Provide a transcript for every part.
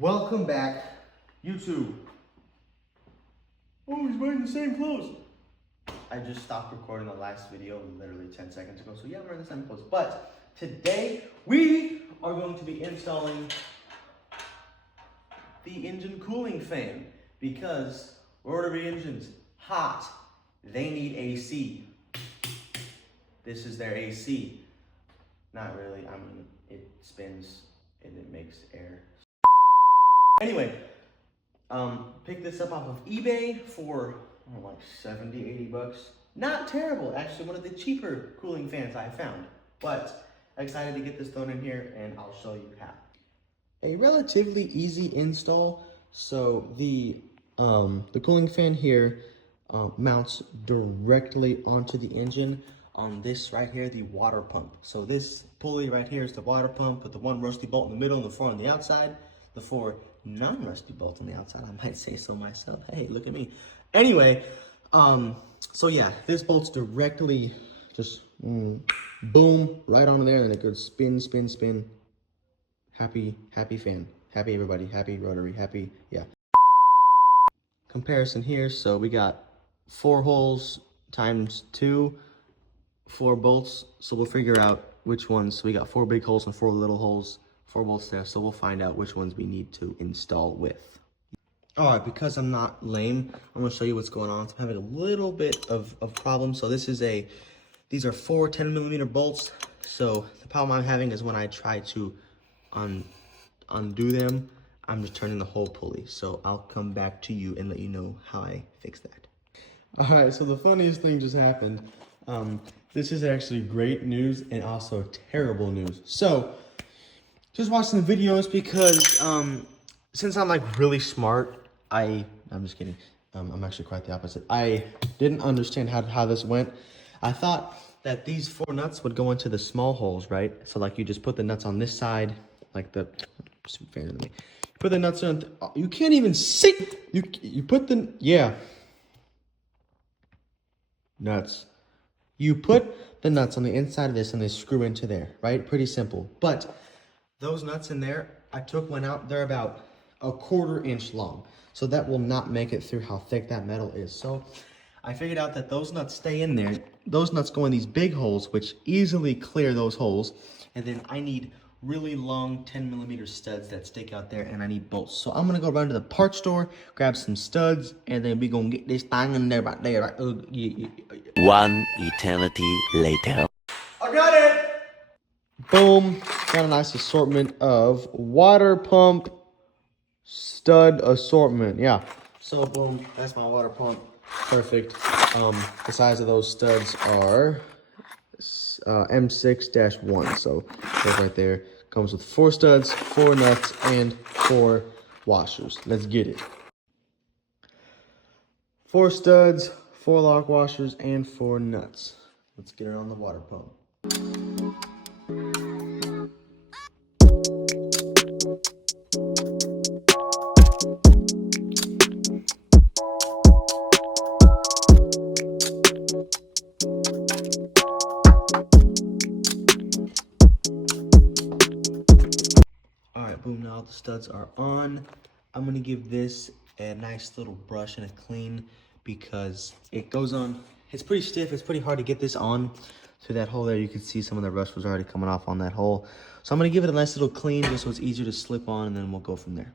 Welcome back, YouTube. Oh, he's wearing the same clothes. I just stopped recording the last video literally 10 seconds ago, so yeah, we're wearing the same clothes. But today, we are going to be installing the engine cooling fan because rotary engines, hot, they need AC. This is their AC. Not really, I mean, it spins and it makes air. Anyway, picked this up off of eBay for like 70, 80 bucks. Not terrible, actually one of the cheaper cooling fans I found. But excited to get this thrown in here and I'll show you how. A relatively easy install. So the cooling fan here mounts directly onto the engine on this right here, the water pump. So this pulley right here is the water pump with the one rusty bolt in the middle and the 4 on the outside. The 4 non-rusty bolts on the outside, I might say so myself. Hey, look at me. Anyway, so yeah, this bolts directly just boom right on there, and it goes spin, spin, spin. Happy fan. Happy everybody. Happy rotary. Happy, yeah. Comparison here. So we got 4 holes times 2, 4 bolts. So we'll figure out which ones. So we got 4 big holes and 4 little holes. 4 bolts there, so we'll find out which ones we need to install with. Alright, because I'm not lame, I'm going to show you what's going on. So I'm having a little bit of problems. So these are 4 10mm bolts. So the problem I'm having is when I try to undo them, I'm just turning the whole pulley. So I'll come back to you and let you know how I fix that. Alright, so the funniest thing just happened. This is actually great news and also terrible news. So just watching the videos because since I'm like really smart, I'm just kidding. I'm actually quite the opposite. I didn't understand how this went. I thought that these 4 nuts would go into the small holes, right? So like you just put the nuts on this side, like the fan of me. You put the nuts on. You can't even see. You put the nuts. You put the nuts on the inside of this and they screw into there, right? Pretty simple, but those nuts in there, I took one out. They're about 1/4 inch long. So that will not make it through how thick that metal is. So I figured out that those nuts stay in there. Those nuts go in these big holes, which easily clear those holes. And then I need really long 10mm studs that stick out there, and I need bolts. So I'm gonna go run to the parts store, grab some studs, and then we gonna get this thing in there right there. One eternity later. I got it! Boom, got a nice assortment of water pump stud assortment. Yeah, so boom, that's my water pump. Perfect. The size of those studs are M6-1. So those right there comes with 4 studs, 4 nuts, and 4 washers. Let's get it. 4 studs, 4 lock washers, and 4 nuts. Let's get it on the water pump. Alright, boom, now all the studs are on. I'm going to give this a nice little brush and a clean because it goes on. It's pretty stiff. It's pretty hard to get this on. To that hole there, you can see some of the rust was already coming off on that hole. So I'm going to give it a nice little clean just so it's easier to slip on, and then we'll go from there.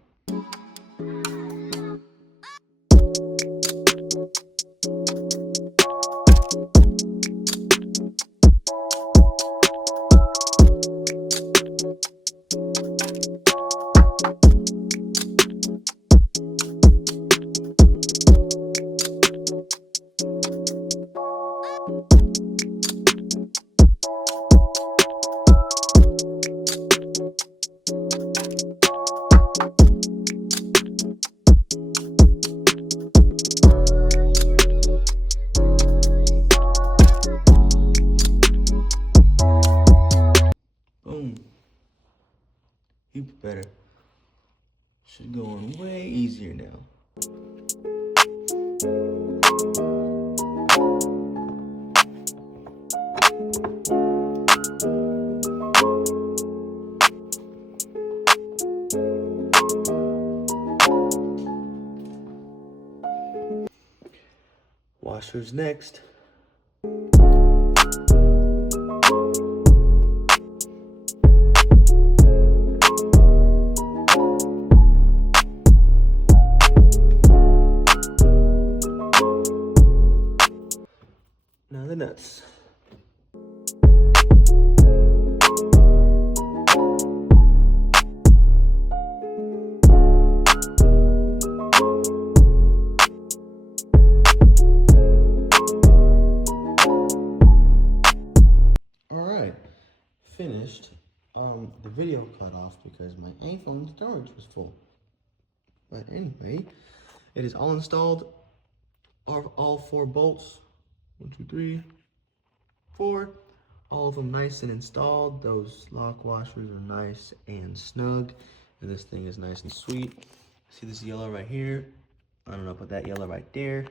Even better. Should go on way easier now. Washers next. Now the nuts. Alright, finished. The video cut off because my iPhone storage was full. But anyway, it is all installed. All 4 bolts. 1, 2, 3, 4. All of them nice and installed. Those lock washers are nice and snug. And this thing is nice and sweet. See this yellow right here? I don't know, put that yellow right there.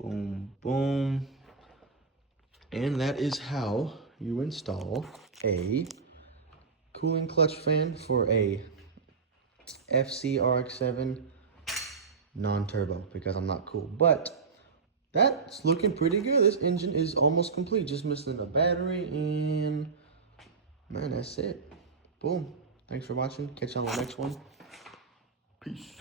Boom, boom. And that is how you install a cooling clutch fan for a FC RX-7 non-turbo, because I'm not cool. But that's looking pretty good. This engine is almost complete, just missing a battery, and man, that's it. Boom. Thanks for watching. Catch you on the next one. Peace.